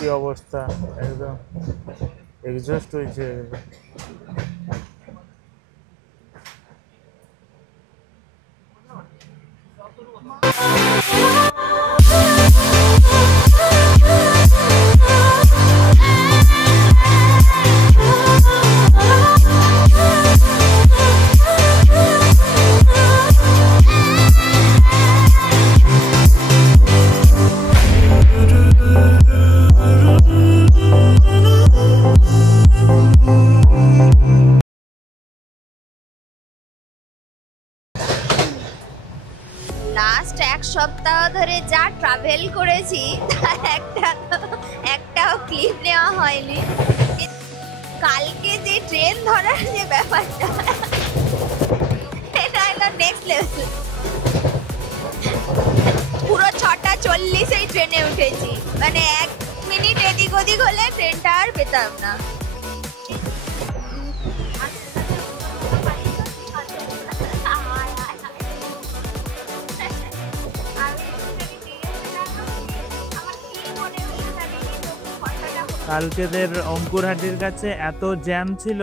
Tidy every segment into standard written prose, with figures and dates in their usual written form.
কি অবস্থা, একদম এক্সস্ট হয়েছে একদম। লাস্ট এক সপ্তাহ ধরে যা ট্রাভেল করেছি তার একটাও ক্লিপ নেওয়া হয়নি। কালকে যে ট্রেন ধরার যে ব্যাপারটা, এটা হলো নেক্সট লেভেল। পুরো 6:40 ট্রেনে উঠেছি, মানে 1 মিনিট এদিক ওদিক হলে ট্রেনটা আর পেতাম না। কালকেদের অঙ্কুরহাটির কাছে এত জ্যাম ছিল,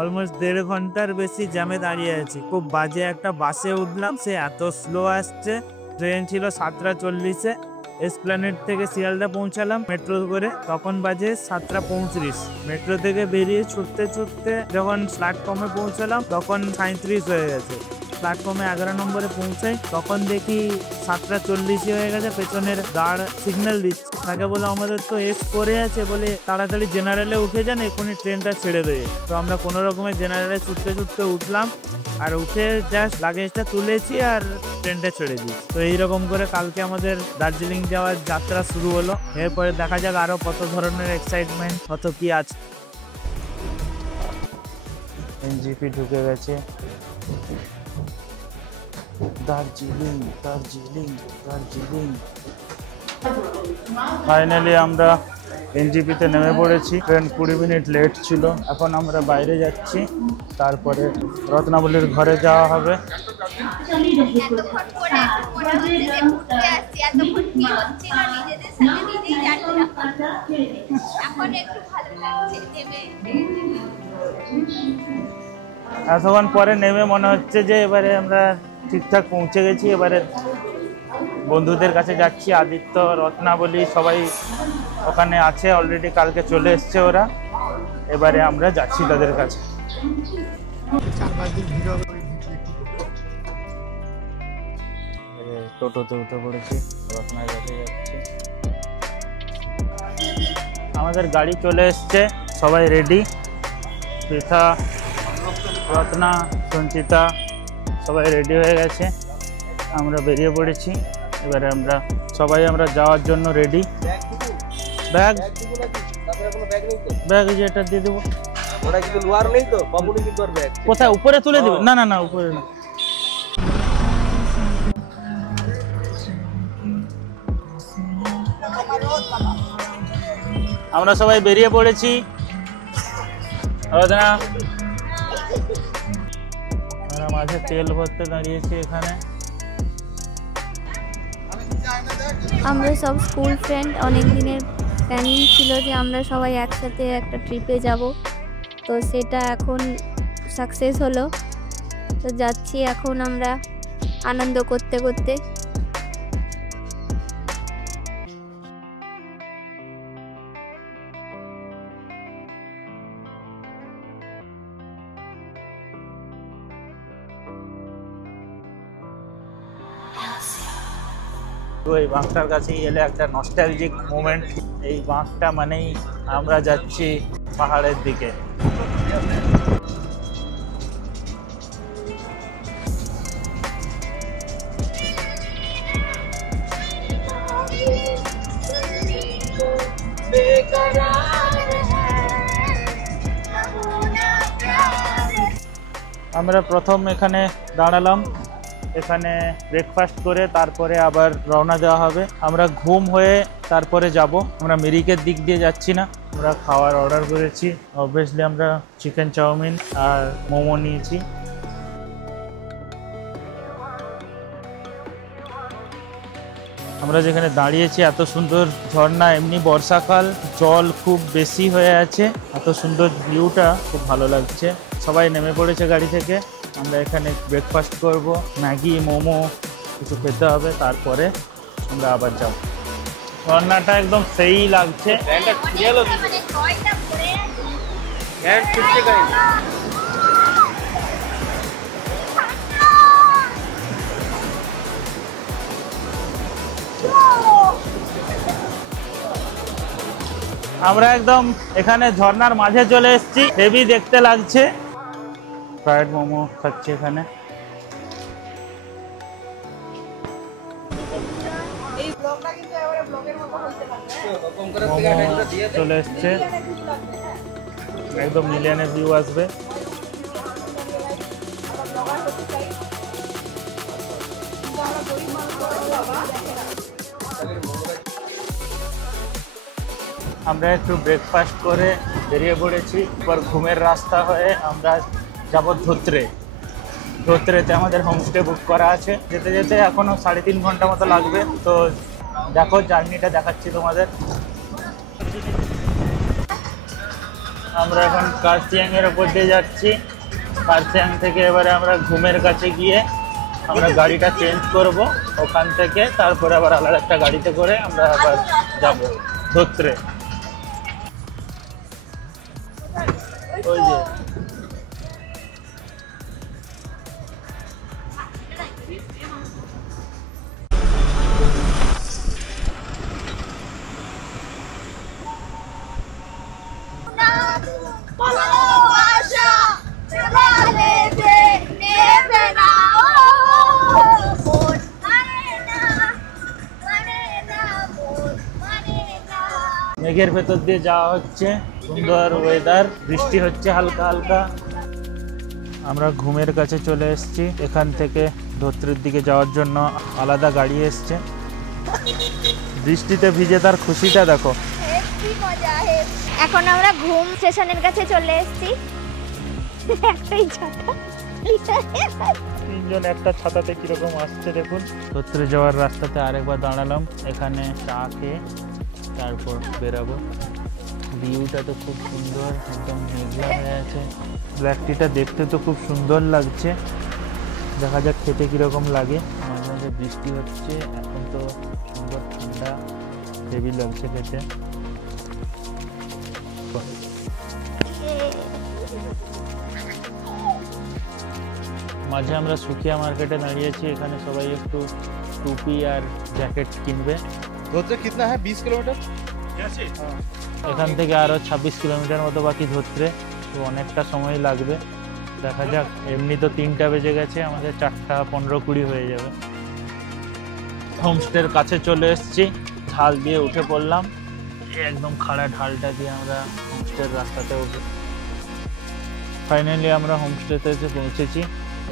অলমোস্ট 1.5 ঘন্টার বেশি জ্যামে দাঁড়িয়ে আছি। খুব বাজে একটা বাসে উঠলাম, সে এত স্লো আসছে। ট্রেন ছিল 7:40-এ, এসপ্ল্যানেড থেকে শিয়ালদা পৌঁছালাম মেট্রো করে, তখন বাজে 7:35। মেট্রো থেকে বেরিয়ে ছুটতে ছুটতে যখন প্ল্যাটফর্মে পৌঁছালাম তখন 37 হয়ে গেছে। প্ল্যাটফর্মে 11 নম্বরে পৌঁছাই, তখন দেখি 7:40 হয়ে গেছে। পেছনের গার্ড সিগন্যাল দিচ্ছে, তাকে বলে আমাদের তো এস করে আছে, বলে তাড়াতাড়ি জেনারেলে উঠে যান, এখনই ট্রেনটা ছেড়ে দেবে। তো আমরা কোনো রকমের জেনারেলে ছুটতে ছুটতে উঠলাম, আর উঠে জাস্ট লাগেজটা তুলেছি আর ট্রেনটা ছেড়ে দিই। তো এইরকম করে কালকে আমাদের দার্জিলিং যাওয়ার যাত্রা শুরু হলো। এরপরে দেখা যাক আরো কত ধরনের এক্সাইটমেন্ট, কত কি আছে। এনজিপি ঢুকে গেছে। দার্জিলিং দার্জিলিং দার্জিলিং। ফাইনালি আমরা এনজিপিতে নেমে পড়েছি। ট্রেন 20 মিনিট লেট ছিল। এখন আমরা বাইরে যাচ্ছি, তারপরে রত্নাবলীর ঘরে যাওয়া হবে। এতক্ষণ পরে নেমে মনে হচ্ছে যে এবারে আমরা ঠিকঠাক পৌঁছে গেছি। এবারে বন্ধুদের কাছে যাচ্ছি। আদিত্য, রত্নাবলী সবাই ওখানে আছে অলরেডি, কালকে চলে এসছে ওরা। এবারে আমরা যাচ্ছি তাদের কাছে। টোটোতে উঠে পড়েছি, রত্নার কাছে যাচ্ছি। আমাদের গাড়ি চলে এসছে, সবাই রেডি। পৃথা, রত্না, সঞ্চিতা সবাই রেডি হয়ে গেছে। আমরা বেরিয়ে পড়েছি। এবারে আমরা যাওয়ার জন্য রেডি। ব্যাগ যেটা দিয়ে দেবো, কোথায় উপরে তুলে দেবো? না না না, উপরে না। আমরা সবাই বেরিয়ে পড়েছি। মাঝে তেল ভরতে দাঁড়িয়েছি এখানে। আমরা সব স্কুল ফ্রেন্ড, অনেক দিনের প্ল্যানিং ছিল যে আমরা সবাই একসাথে একটা ট্রিপে যাব, তো সেটা এখন সাকসেস হলো। তো যাচ্ছি এখন আমরা আনন্দ করতে করতে। তো এই বাঁকটার কাছেই এলে একটা নস্টালজিক মোমেন্ট। এই বাঁকটা মানেই আমরা যাচ্ছি পাহাড়ের দিকে। আমরা প্রথম এখানে দাঁড়ালাম, এখানে ব্রেকফাস্ট করে তারপরে আবার রওনা দেওয়া হবে। আমরা ঘুম হয়ে তারপরে যাব। আমরা মিরিকের দিক দিয়ে যাচ্ছি না। আমরা খাওয়ার অর্ডার করেছি, অবভিয়াসলি আমরা চিকেন চাউমিন আর মোমো নিয়েছি। আমরা যেখানে দাঁড়িয়েছি এত সুন্দর ঝর্ণা, এমনি বর্ষাকাল জল খুব বেশি হয়ে আছে, এত সুন্দর ভিউটা খুব ভালো লাগছে। সবাই নেমে পড়েছে গাড়ি থেকে। আমরা এখানে ব্রেকফাস্ট করব, ম্যাগি মোমো কিছু খেতে হবে, তারপরে আমরা আবার যাব। ঝর্ণাটা একদম সেই লাগছে। আমরা একদম এখানে ঝর্ণার মাঝে চলে এসেছি, হেভি দেখতে লাগছে। ফ্রাইড মোমো খাচ্ছি এখানে। মোমো চলে এসছে, একদম মিলিয়নে ভিউ আসবে। আমরা একটু ব্রেকফাস্ট করে বেরিয়ে পড়েছি। এরপর ঘুমের রাস্তা হয়ে আমরা যাব ধোত্রে। ধোত্রেতে আমাদের হোমস্টে বুক করা আছে। যেতে যেতে এখনো 3.5 ঘন্টা মতো লাগবে। তো দেখো জার্নিটা দেখাচ্ছি তোমাদের। আমরা এখন কার্সিয়াং এর উপর দিয়ে যাচ্ছি। কার্সিয়াং থেকে এবারে আমরা ঘুমের কাছে গিয়ে আমরা গাড়িটা চেঞ্জ করব, ওখান থেকে তারপরে আবার আলাদা একটা গাড়িতে করে আমরা আবার যাব ধোত্রে। ওই যে মেঘের ভেতর দিয়ে যাওয়া হচ্ছে, সুন্দর ওয়েদার, বৃষ্টি হচ্ছে হালকা হালকা। আমরা ঘুমের কাছে চলে এসেছি। এখান থেকে ধোত্রের দিকে যাওয়ার জন্য আলাদা গাড়ি এসছে। বৃষ্টিতে ভিজে তার খুশিটা দেখো। এখন আমরা ঘুম স্টেশনের কাছে চলে এসেছি। একটাই ছাতা, তিনজন একটা ছাতাতে কিরকম আসছে দেখুন। ধোত্রে যাওয়ার রাস্তাতে আরেকবার দাঁড়ালাম, এখানে চা খেয়ে তারপর বেরাবো। ভিউটা তো খুব সুন্দর, একদম মেঘলা হয়ে আছে। ব্ল্যাক টিটা দেখতে তো খুব সুন্দর লাগছে, দেখা যাক খেতে কিরকম লাগে। মাঝে মাঝে বৃষ্টি হচ্ছে, এখন তো সুন্দর ঠান্ডা, হেভি লাগছে খেতে। মাঝে আমরা সুকিয়া মার্কেটে দাঁড়িয়েছি, এখানে সবাই একটু টুপি আর জ্যাকেট কিনবে। ধোত্রে কিতনা হ্যাঁ 20 কিলোমিটার। এখান থেকে আরো 26 কিলোমিটার মতো বাকি ধোত্রে, তো অনেকটা সময় লাগবে। দেখা যাক, এমনি তো 3টা বেজে গেছে, আমাদের 4টা 15-20 হয়ে যাবে। হোমস্টের কাছে চলে এসেছি, ঢাল দিয়ে উঠে পড়লাম। একদম খাড়া ঢালটা দিয়ে আমরা হোমস্টের রাস্তাতে উঠে ফাইনালি আমরা হোমস্টেতে এসে পৌঁছেছি।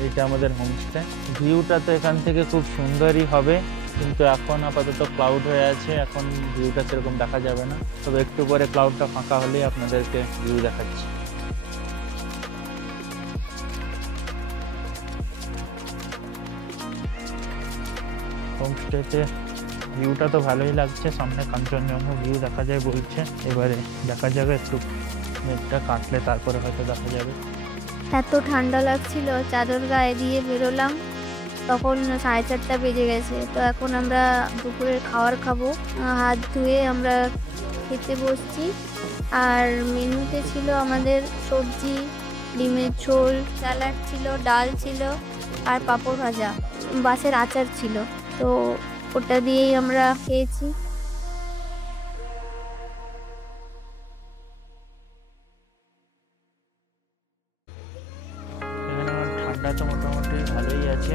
এইটা আমাদের হোমস্টে। ভিউটা তো এখান থেকে খুব সুন্দরই হবে, কিন্তু এখন আপাতত ক্লাউড হয়ে আছে, এখন ভিউটা সেরকম দেখা যাবে না। তবে একটু পরে ক্লাউডটা ফাঁকা হলেই আপনাদেরকে ভিউ দেখাচ্ছি। হোমস্টেতে ভিউটা তো ভালোই লাগছে, সামনে কাঞ্চনজঙ্ঘা ভিউ দেখা যায় বলছে। এবারে দেখা যাবে, একটু মেঘটা কাটলে তারপরে হয়তো দেখা যাবে। এত ঠান্ডা লাগছিল, চাদর গায়ে দিয়ে বেরোলাম, তখন 4:30 বেজে গেছে। তো এখন আমরা দুপুরের খাবার খাবো। হাত ধুয়ে আমরা খেতে বসছি। আর মেনুতে ছিল আমাদের সবজি, ডিমের ঝোল, স্যালাড ছিল, ডাল ছিল আর পাঁপড় ভাজা, বাসের আচার ছিল। তো ওটা দিয়েই আমরা খেয়েছি। ঠান্ডা তো মোটামুটি ভালোই আছে,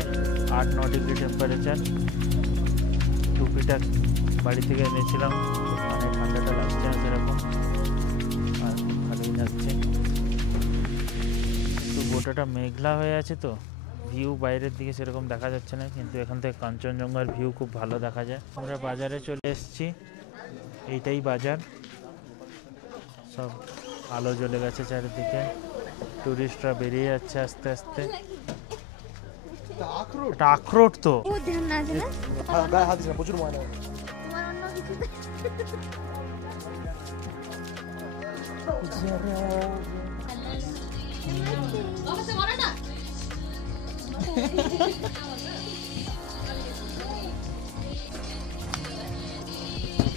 8-9 ডিগ্রি টেম্পারেচার। টুপিটা বাড়ি থেকে এনেছিলাম, মানে ঠান্ডাটা লাগছে না সেরকম, আর ভালোই লাগছে। একটু গোটাটা মেঘলা হয়ে আছে, তো ভিউ বাইরের দিকে সেরকম দেখা যাচ্ছে না, কিন্তু এখান থেকে কাঞ্চনজঙ্ঘার ভিউ খুব ভালো দেখা যায়। আমরা বাজারে চলে এসেছি, এইটাই বাজার। সব আলো জ্বলে গেছে চারিদিকে, টুরিস্টরা বেরিয়ে যাচ্ছে আস্তে আস্তে। এটা আখরোট তো, ও ধ্যান আছে না? গায়ে হাত দিস না, প্রচুর ময়লা।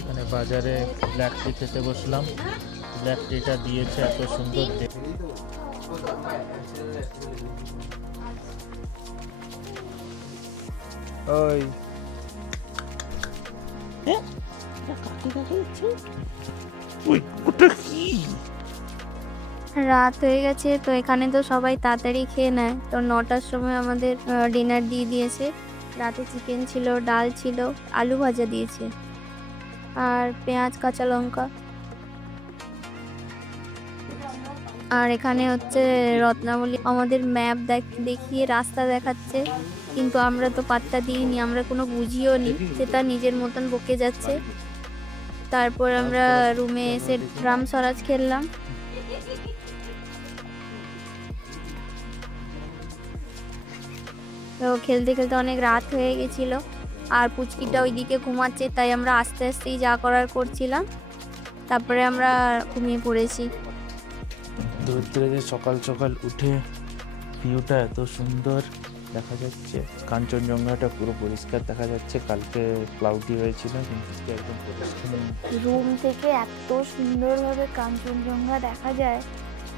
মানে বাজারে ব্ল্যাক টি খেতে বসলাম। ব্ল্যাক টিটা দিয়েছে এত সুন্দর ওই রাত হয়ে গেছে, তো এখানে তো সবাই তাড়াতাড়ি খেয়ে নেয়। তো 9টার সময় আমাদের ডিনার দিয়ে দিয়েছে। রাতে চিকেন ছিল, ডাল ছিল, আলু ভাজা দিয়েছে, আর পেঁয়াজ কাঁচা লঙ্কা। আর এখানে হচ্ছে রত্নাবলী আমাদের ম্যাপ দেখিয়ে রাস্তা দেখাচ্ছে, কিন্তু আমরা তো পাত্তা দিইনি, আমরা কোনো বুঝিও নি, সেটা নিজের মতন বকে যাচ্ছে। তারপর আমরা রুমে এসে ড্রাম স্বরাজ খেললাম। তো খেলতে খেলতে অনেক রাত হয়ে গেছিল, আর পুচকিটা ওইদিকে ঘুমাচ্ছে, তাই আমরা আস্তে আস্তেই যা করার করছিলাম। তারপরে আমরা ঘুমিয়ে পড়েছি। ধরতে সকাল সকাল উঠে ভিউটা এত সুন্দর দেখা যাচ্ছে। কাঞ্চনজঙ্ঘাটা পুরো পরিষ্কার দেখা যাচ্ছে। কালকে ক্লাউডি হয়েছিল, কিন্তু একদম পরিষ্কার। রুম থেকে এত সুন্দরভাবে কাঞ্চনজঙ্ঘা দেখা যায়,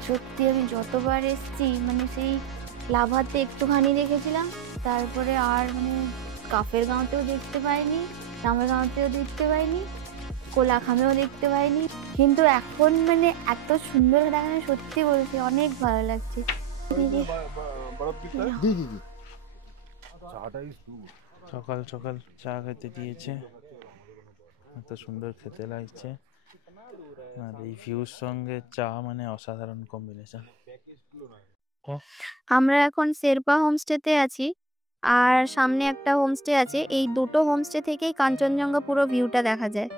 সত্যি আমি যতবার এসেছি মানে সেই লাভাতে একটুখানি দেখেছিলাম, তারপরে আর মানে কাফের গাঁওতেও দেখতে পাইনি, রামের গাঁওতেও দেখতে পাইনি, কোলাখামেও দেখতে পাইনি, কিন্তু এখন মানে এত সুন্দর দেখা যায়, সত্যি বলছি অনেক ভালো লাগছে। সকাল সকাল চা খেতে দিয়েছে, এত সুন্দর খেতে লাগছে। আর এই ভিউর সঙ্গে চা মানে অসাধারণ কম্বিনেশন। আমরা এখন শেরপা হোমস্টেতে আছি, আর সামনে একটা হোমস্টে আছে। এই দুটো হোমস্টে থেকেই কাঞ্চনজঙ্ঘা পুরো ভিউটা দেখা যায়।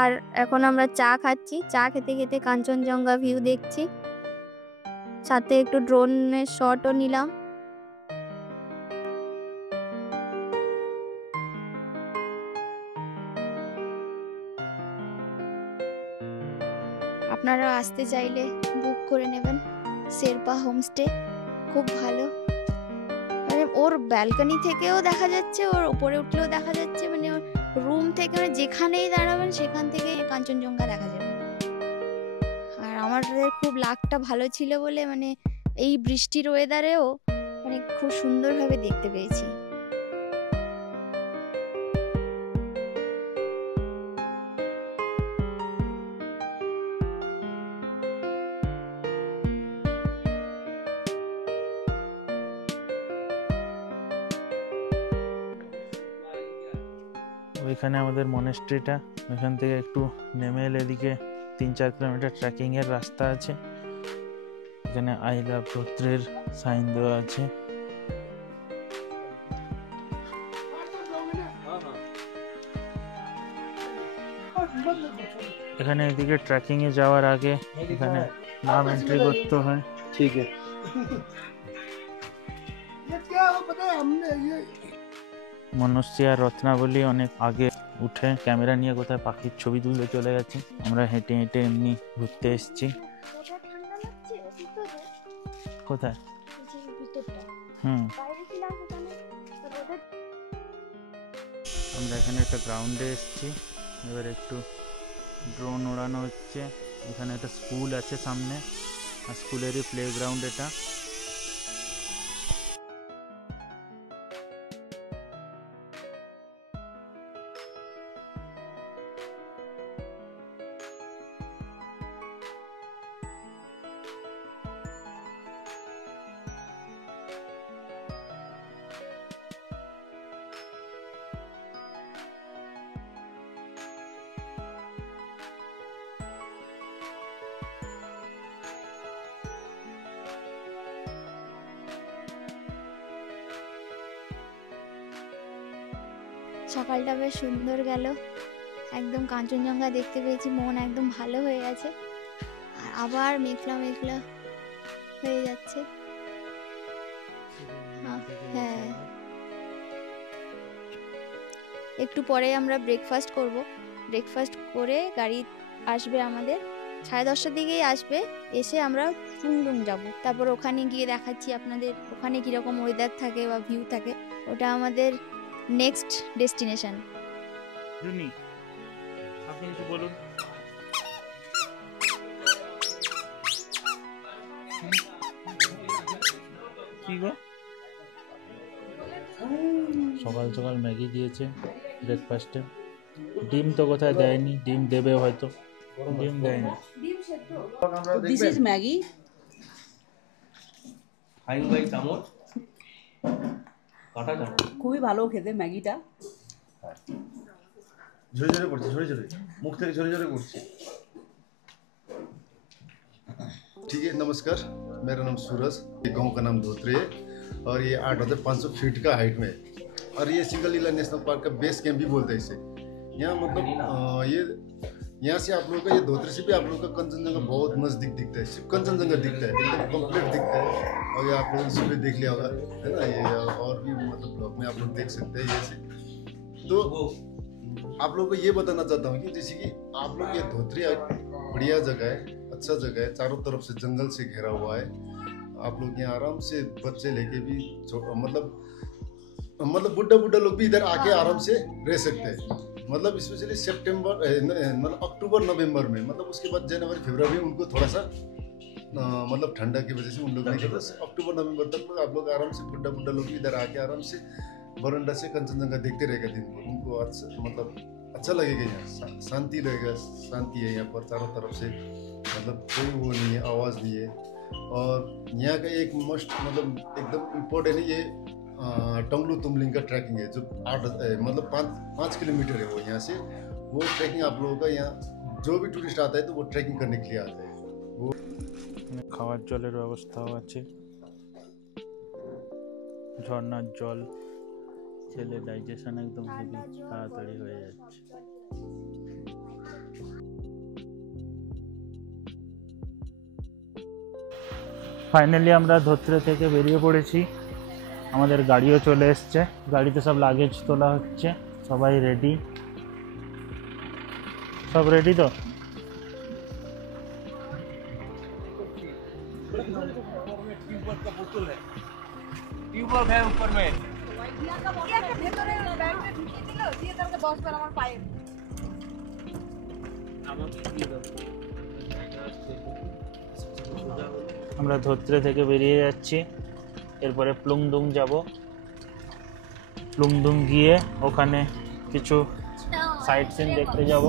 আর এখন আমরা চা খাচ্ছি, চা খেতে খেতে কাঞ্চনজঙ্ঘা ভিউ দেখছি, সাথে একটু ড্রোনের শটও নিলাম। আপনারা আসতে চাইলে বুক করে নেবেন শেরপা হোমস্টে, খুব ভালো। মানে ওর ব্যালকনি থেকেও দেখা যাচ্ছে, ওর উপরে উঠলেও দেখা যাচ্ছে, মানে ওর রুম থেকে মানে যেখানেই দাঁড়াবেন সেখান থেকে কাঞ্চনজঙ্ঘা দেখা যাবে। আর আমাদের খুব লাকটা ভালো ছিল বলে মানে এই বৃষ্টির ওয়েদারেও মানে খুব সুন্দরভাবে দেখতে পেয়েছি। ওইখানে আমাদের মনেস্ট্রিটা, ওইখান থেকে একটু নেমে এলে এদিকে 3-4 কিলোমিটার ট্রেকিং এর রাস্তা আছে। এখানে আই লাভ রৌদ্রের সাইন দেওয়া আছে। এখানে এদিকে ট্রেকিং এ যাওয়ার আগে এখানে নাম এন্ট্রি করতে হয়। ठीक है। মনস্যি আর রত্নাবলী অনেক আগে উঠে ক্যামেরা নিয়ে কোথায় পাখির ছবি তুলতে চলে গেছে। আমরা হেঁটে হেঁটে এমনি ঘুরতে এসেছি। কোথায়? আমরা এখানে একটা গ্রাউন্ডে এসেছি, এবার একটু ড্রোন ওড়ানো হচ্ছে। এখানে একটা স্কুল আছে সামনে, আর স্কুলেরই প্লে গ্রাউন্ড এটা। সকালটা বেশ সুন্দর গেল, একদম কাঞ্চনজঙ্ঘা দেখতে পেয়েছি, মন একদম ভালো হয়ে গেছে। আর আবার মেঘলা মেঘলা হয়ে যাচ্ছে। হ্যাঁ, একটু পরে আমরা ব্রেকফাস্ট করব। ব্রেকফাস্ট করে গাড়ি আসবে আমাদের 10:30টার দিকেই আসবে, এসে আমরা টুংডুং যাব। তারপর ওখানে গিয়ে দেখাচ্ছি আপনাদের ওখানে কীরকম ওয়েদার থাকে বা ভিউ থাকে। ওটা আমাদের নেক্সট ডেস্টিনেশন। জুনি, আপনি কিছু বলুন। কি গো? সকাল সকাল ম্যাগি দিয়েছে ব্রেকফাস্টে। ডিম তো কোথায় দেয়নি, ডিম দেবে হয়তো, ডিম দেয়নি। This is Maggi. খুবই ভালো খেতে ম্যাগিটা। ঝরে ঝরে পড়ছে, ঝরে ঝরে মুখ থেকে ঝরে ঝরে পড়ছে। ठीक है, नमस्कार, मेरा नाम सूरज, ये गांव का नाम धोत्रे है और ये 8,500 फीट का हाइट में है और ये सिंगलीला नेशनल पार्क का बेस कैंप भी बोलते हैं इसे। यहाँ मतलब ये यहाँ से आप लोगों का ये धोत्रे से भी आप लोगों का कंचनजंगा बहुत नज़दीक दिखता है, सिर्फ कंचनजंगा दिखता है, एकदम कंप्लीट दिखता है। और ये आप लोगों ने सुबह देख लिया होगा, है ना, ये और भी मतलब ब्लॉग में आप लोग देख सकते हैं। ये तो आप लोगों को ये बताना चाहता हूँ कि जैसे कि आप लोग ये धोत्रे बढ़िया जगह है, अच्छा जगह है, चारों तरफ से जंगल से घिरा हुआ है। आप लोग यहाँ आराम से बच्चे लेके भी मतलब बुढ़ा लोग भी इधर आके आराम से रह सकते हैं। मतलब स्पेशली सितंबर मतलब अक्टूबर नवंबर में, मतलब उसके बाद जनवरी फरवरी में उनको थोड़ा सा मतलब ठंडा की वजह से उन लोग नहीं करते। अक्टूबर नवंबर तक लोग आप लोग आराम से बुढ़ा लोग भी इधर आके आराम से बरंडा से कंचनजंगा देखते रहेगा दिन भर। उनको मतलब अच्छा लगेगा, यहाँ शांति लगेगा, शांति है यहाँ पर चारों तरफ से, मतलब कोई वो नहीं है, आवाज़ नहीं है। और यहाँ का एक मस्ट मतलब एकदम इम्पोर्टेंट है, ये टंगलू तुमलिंग का ट्रैकिंग है जो 5 किलोमीटर है वो यहाँ से। वो ट्रैकिंग आप लोगों का यहाँ जो भी टूरिस्ट आता है तो वो ट्रैकिंग करने के लिए आता है। वो খাওয়ার জলের ব্যবস্থাও আছে, ঝর্ণার জল, ছেলে ডাইজেশন একদম খুবই তাড়াতাড়ি হয়ে যাচ্ছে। ফাইনালি আমরা ধোত্রে থেকে বেরিয়ে পড়েছি, আমাদের গাড়িও চলে এসছে, গাড়িতে সব লাগেজ তোলা হচ্ছে, সবাই রেডি, সব রেডি তো? আমরা ধোত্রে থেকে বেরিয়ে যাচ্ছি, এরপরে প্লুংডুং যাব। প্লুংডুং গিয়ে ওখানে কিছু সাইট সিন দেখতে যাব।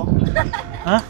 হ্যাঁ